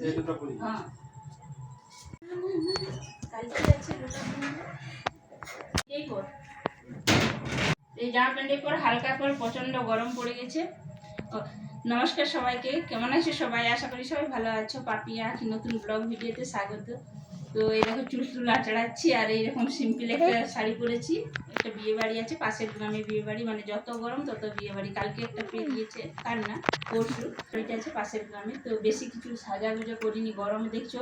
হ্যাঁ এই জামা প্যান্টের পর হালকা করে প্রচণ্ড গরম পড়ে গেছে। নমস্কার সবাইকে, কেমন আছে সবাই? আশা করি সবাই ভালো আছো। পাপিয়া কি নতুন ব্লগ ভিডিওতে স্বাগত। তো এই দেখো চুল আঁচড়াচ্ছি আর এইরকম সিম্পল একটা শাড়ি পরেছি। একটা বিয়ে বাড়ি আছে, পাশের গ্রামে বিয়ে বাড়ি, মানে যত গরম তত বিয়ে বাড়ি। কালকে একটা পেয়ে গিয়েছে, কার না পরশু বাড়িটা আছে পাশের গ্রামে। তো বেশি কিছু সাজাগুজো করিনি, গরমে দেখছো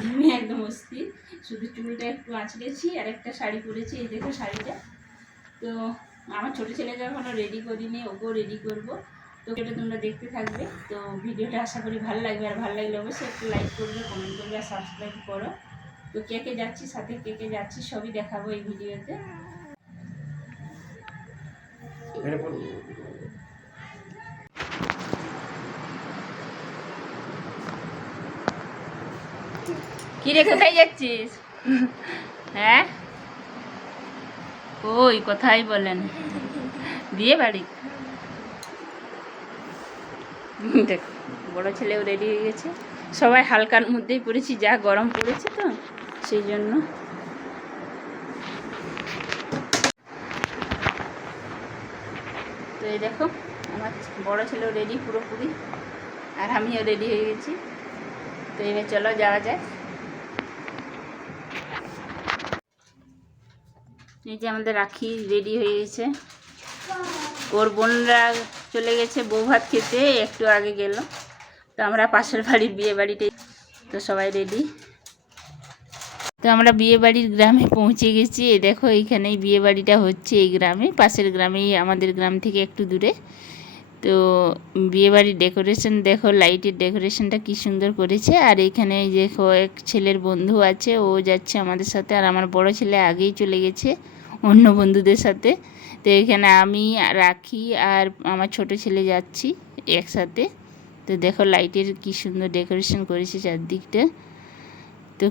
ঘুমে একদম অস্থির। শুধু চুলটা একটু আঁচড়েছি আর একটা শাড়ি পরেছি। এই দেখো শাড়িটা। তো আমার ছোটো ছেলেকে এখনো রেডি করিনি, ওকেও রেডি করবো। তো এটা তোমরা দেখতে থাকবে। তো ভিডিওটা আশা করি ভালো লাগবে, আর ভালো লাগলে অবশ্যই একটু লাইক করবে, কমেন্ট করবে আর সাবস্ক্রাইব করো। তো কে যাচ্ছি, সাথে কে যাচ্ছি সবই দেখাবো এই ভিডিওতে। কিরে কোথায় যাচ্ছিস? হ্যাঁ ওই কথাই বলেন, বিয়ে বাড়ি। দেখো বড় ছেলেও রেডি হয়ে গেছে, সবাই হালকার মধ্যেই পড়েছি, যা গরম পড়েছে তো সেই জন্য। তো এই দেখো আমার বড় ছেলেও রেডি পুরোপুরি, আর আমিও রেডি হয়ে গেছি। তো এবার চলো যাওয়া যায়। এই যে আমাদের রাখি রেডি হয়ে গেছে, ওর বোনরা চলে গেছে বউ ভাত খেতে, একটু আগে গেল। তো আমরা পাশের বাড়ির বিয়ে বাড়িতে, তো সবাই রেডি। তো আমরা বিয়ে বাড়ির গ্রামে পৌঁছে গেছি। এই দেখো এইখানেই বিয়ে বাড়িটা হচ্ছে, এই গ্রামে, পাশের গ্রামেই, আমাদের গ্রাম থেকে একটু দূরে। তো বিয়ে বাড়ির ডেকোরেশন দেখো, লাইটের ডেকোরেশনটা কি সুন্দর করেছে। আর এইখানে দেখো এক ছেলের বন্ধু আছে, ও যাচ্ছে আমাদের সাথে, আর আমার বড় ছেলে আগেই চলে গেছে অন্য বন্ধুদের সাথে। তো এখানে আমি রাখি আর আমার ছোট ছেলে যাচ্ছি একসাথে। তো দেখো লাইটের কি সুন্দর ডেকোরেশন করেছে চারদিকটা। তো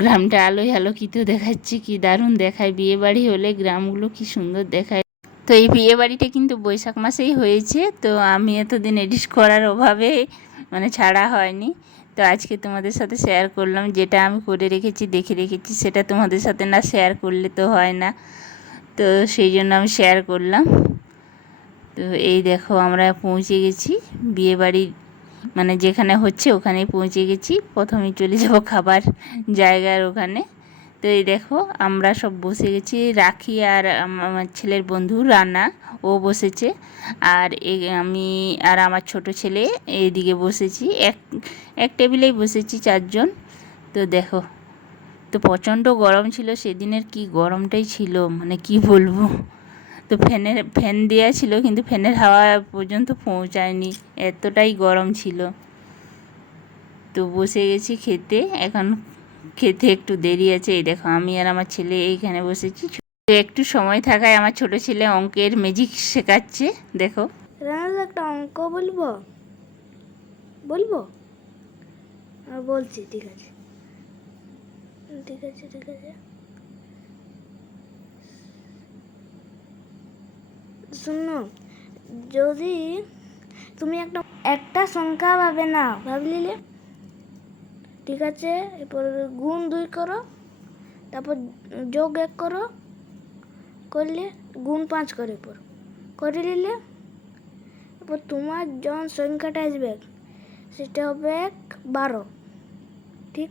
গ্রামটা আলোয় আলোকিত দেখাচ্ছে, কি দারুণ দেখায়। বিয়ে বাড়ি হলে গ্রামগুলো কি সুন্দর দেখায়। তো এই বিয়ে বাড়িটা কিন্তু বৈশাখ মাসেই হয়েছে। তো আমি এতদিন এডিট করার অভাবে মানে ছাড়া হয়নি। তো আজকে তোমাদের সাথে শেয়ার করলাম, যেটা আমি করে রেখেছি, দেখে রেখেছি, সেটা তোমাদের সাথে না শেয়ার করলে তো হয় না। তো সেই জন্য আমি শেয়ার করলাম। তো এই দেখো আমরা পৌঁছে গেছি বিয়ে বাড়ির, মানে যেখানে হচ্ছে ওখানেই পৌঁছে গেছি। প্রথমেই চলে যাব খাবার জায়গার ওখানে। তো এই দেখো আমরা সব বসে গেছি, রাখি আর আমার ছেলের বন্ধু রানা, ও বসেছে, আর আমি আর আমার ছোট ছেলে এইদিকে বসেছি, এক টেবিলেই বসেছি চারজন। তো দেখো, তো প্রচণ্ড গরম ছিল সেদিনের, কি গরমটাই ছিল, মানে কি বলবো। তো ফ্যান দেওয়া ছিল, কিন্তু ফ্যানের হাওয়া পর্যন্ত পৌঁছায়নি, এতটাই গরম ছিল। তো বসে গেছি খেতে, এখন খেতে একটু দেরি আছে। এই দেখো আমি আর আমার ছেলে এইখানে বসেছি। একটু সময় থাকায় আমার ছোট ছেলে অঙ্কের ম্যাজিক শেখাচ্ছে। দেখো একটা অঙ্ক বলবো বলবো বলছি, ঠিক আছে ঠিক আছে ঠিক আছে। শুনো, যদি তুমি একটা সংখ্যা ভাবে না ভাবলিলে, ঠিক আছে, এরপর গুণ 2 করো, তারপর যোগ 1 করো, করলে গুণ 5 করে এরপর করে নিলে, এরপর তোমার যখন সংখ্যাটা আসবে সেটা হবে 12, ঠিক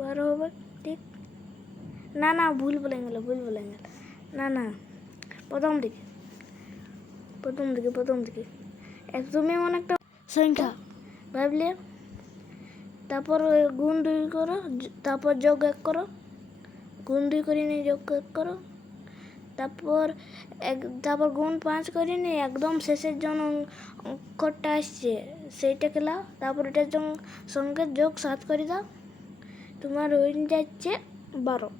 12 হবে, ঠিক না ভুল বলে গেল, না প্রথম দিকে তুমি এমন একটা সংখ্যা ভাবলে, তারপর গুণ 2 করো, তারপর যোগ 1 করো, গুণ 2 করে নিয়ে যোগ 1 করো, তারপর গুণ 5 করে নিয়ে একদম শেষের জন্য অঙ্কটা আসছে সেইটাকে লাও, তারপর এটার সঙ্গে যোগ 7 করে দাও, তোমার হয়ে যাচ্ছে 12,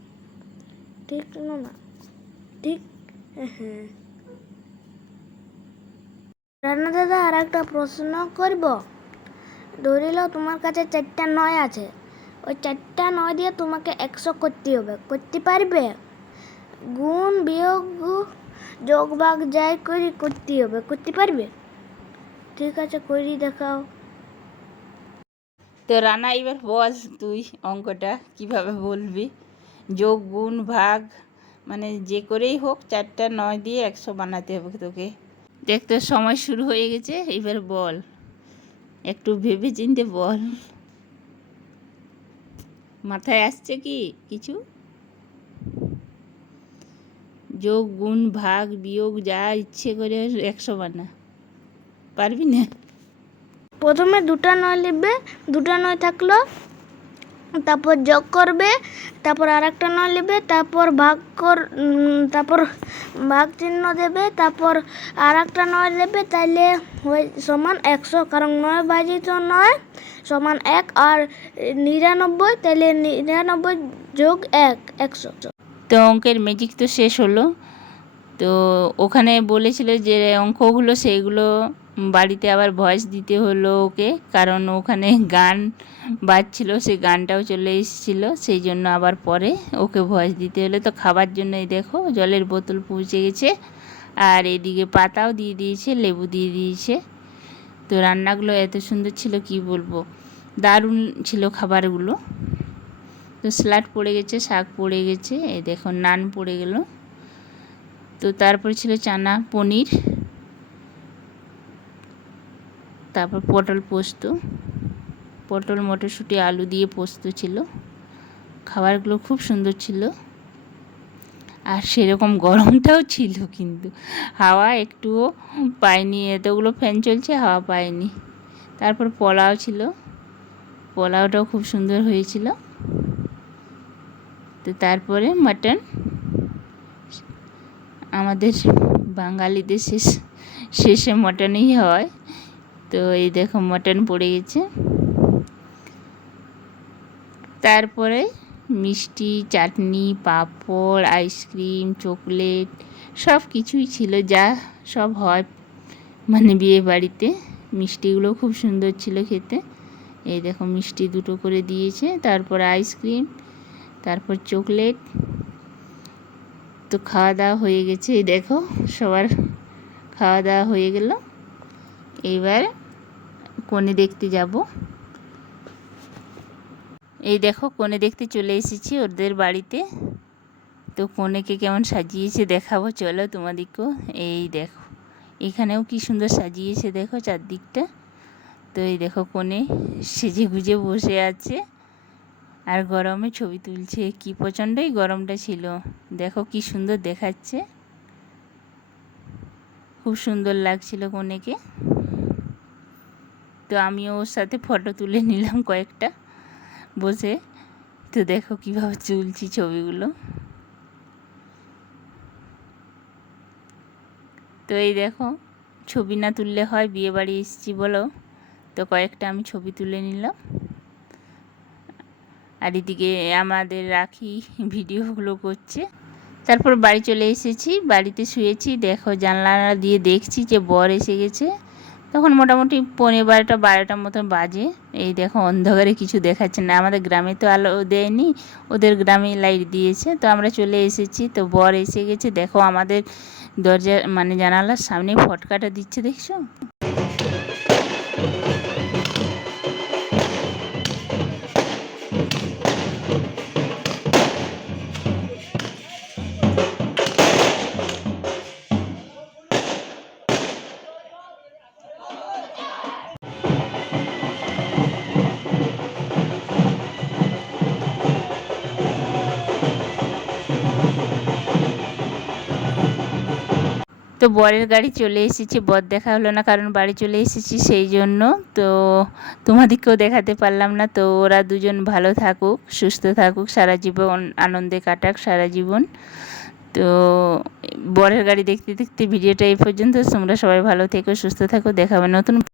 ঠিক না? ঠিক, হ্যাঁ। রান্না দাদা, আর একটা প্রশ্ন করব। ধরে নাও তোমার কাছে 4টা 9 আছে, ওই 4টা 9 দিয়ে তোমাকে 100 করতে হবে, করতে পারবে? গুণ বিয়োগ যোগ ভাগ যাই করে করতে হবে, করতে পারবে? ঠিক আছে, করে দেখাও। তো রানা এবার বল তুই অঙ্কটা কিভাবে বলবি, যোগ গুণ ভাগ মানে যে করেই হোক 4টা 9 দিয়ে 100 বানাতে হবে তোকে। দেখ তোর সময় শুরু হয়ে গেছে, এবার বল, একটু ভেবে চিনতে বল। মাথায় আসছে কি কিছু? যোগ গুণ ভাগ বিয়োগ যা ইচ্ছে করে 100 বানা, পারবি না? প্রথমে 2টা 9 লিখবে, 2টা 9 থাকলো, তারপর যোগ করবে, তারপর আর একটা 9 লিখবে, তারপর তারপর ভাগ চিহ্ন দেবে, তারপর আর একটা 9 দেবে, তাইলে সমান 100, কারণ 9 ভাজিত 9 সমান 1, আর 99, তাইলে 99 যোগ 1 100। তো অঙ্কের ম্যাজিক তো শেষ হলো। তো ওখানে বলেছিল যে অঙ্কগুলো সেইগুলো বাড়িতে আবার ভয়েস দিতে হলো ওকে, কারণ ওখানে গান বাজছিল, সেই গানটাও চলে এসেছিলো, সেই জন্য আবার পরে ওকে ভয়েস দিতে হলো। তো খাবার জন্য এই দেখো জলের বোতল পৌঁছে গেছে, আর এদিকে পাতাও দিয়ে দিয়েছে, লেবু দিয়ে দিয়েছে। তো রান্নাগুলো এত সুন্দর ছিল কি বলবো, দারুণ ছিল খাবারগুলো। তো স্যালাড পড়ে গেছে, শাক পড়ে গেছে, এই দেখো নান পড়ে গেল। তো তারপরে ছিল চানা পনির, তারপর পটল পোস্ত, পটল মটরশুঁটি আলু দিয়ে পোস্ত ছিল। খাবারগুলো খুব সুন্দর ছিল, আর সেরকম গরমটাও ছিল, কিন্তু হাওয়া একটুও পায়নি, এতগুলো ফ্যান চলছে হাওয়া পায়নি। তারপর পোলাও ছিল, পোলাওটাও খুব সুন্দর হয়েছিল। তো তারপরে মাটন, আমাদের বাঙালিদের শেষে মটনই হয়। তো এই দেখো মটন পড়ে গেছে। তারপরে মিষ্টি, চাটনি, পাঁপড়, আইসক্রিম, চকলেট সব কিছুই ছিল, যা সব হয় মানে বিয়ে বাড়িতে। মিষ্টিগুলো খুব সুন্দর ছিল খেতে, এই দেখো মিষ্টি 2টো করে দিয়েছে, তারপর আইসক্রিম, তারপর চকলেট। তো খাওয়া দাওয়া হয়ে গেছে, এই দেখো সবার খাওয়া দাওয়া হয়ে গেল। এবার কনে দেখতে যাব। এই দেখো কনে দেখতে চলে এসেছি ওদের বাড়িতে। তো কনেকে কেমন সাজিয়েছে দেখাবো, চলো তোমাদেরকেও। এই দেখো এখানেও কি সুন্দর সাজিয়েছে, দেখো চারদিকটা। তো এই দেখো কনে সেজে গুজে বসে আছে, আর গরমে ছবি তুলছে, কি প্রচণ্ডই গরমটা ছিল। দেখো কি সুন্দর দেখাচ্ছে, খুব সুন্দর লাগছিল কনেকে। তো আমিও ওর সাথে ফটো তুলে নিলাম কয়েকটা বসে। তো দেখো কীভাবে তুলছি ছবিগুলো। তো এই দেখো ছবি না তুললে হয়, বিয়ে বাড়ি এসেছি বলো, তো কয়েকটা আমি ছবি তুলে নিলাম। আর এদিকে আমাদের রাখি ভিডিওগুলো করছে। তারপর বাড়ি চলে এসেছি, বাড়িতে শুয়েছি, দেখো জানলা দিয়ে দেখছি যে বর এসে গেছে। তখন মোটামুটি 12টার মতন বাজে। এই দেখো অন্ধকারে কিছু দেখাচ্ছে না, আমাদের গ্রামে তো আলো দেয়নি, ওদের গ্রামে লাইট দিয়েছে। তো আমরা চলে এসেছি, তো বর এসে গেছে। দেখো আমাদের দরজা মানে জানালার সামনে ফটকাটা দিচ্ছে, দেখছো? তো বরের গাড়ি চলে এসেছে, বর দেখা হলো না কারণ বাড়ি চলে এসেছি সেই জন্য। তো তোমাদেরকেও দেখাতে পারলাম না। তো ওরা দুজন ভালো থাকুক, সুস্থ থাকুক, সারা জীবন আনন্দে কাটাক সারা জীবন। তো বরের গাড়ি দেখতে দেখতে ভিডিওটা এই পর্যন্ত। তোমরা সবাই ভালো থেকো, সুস্থ থাকো, দেখা হবে নতুন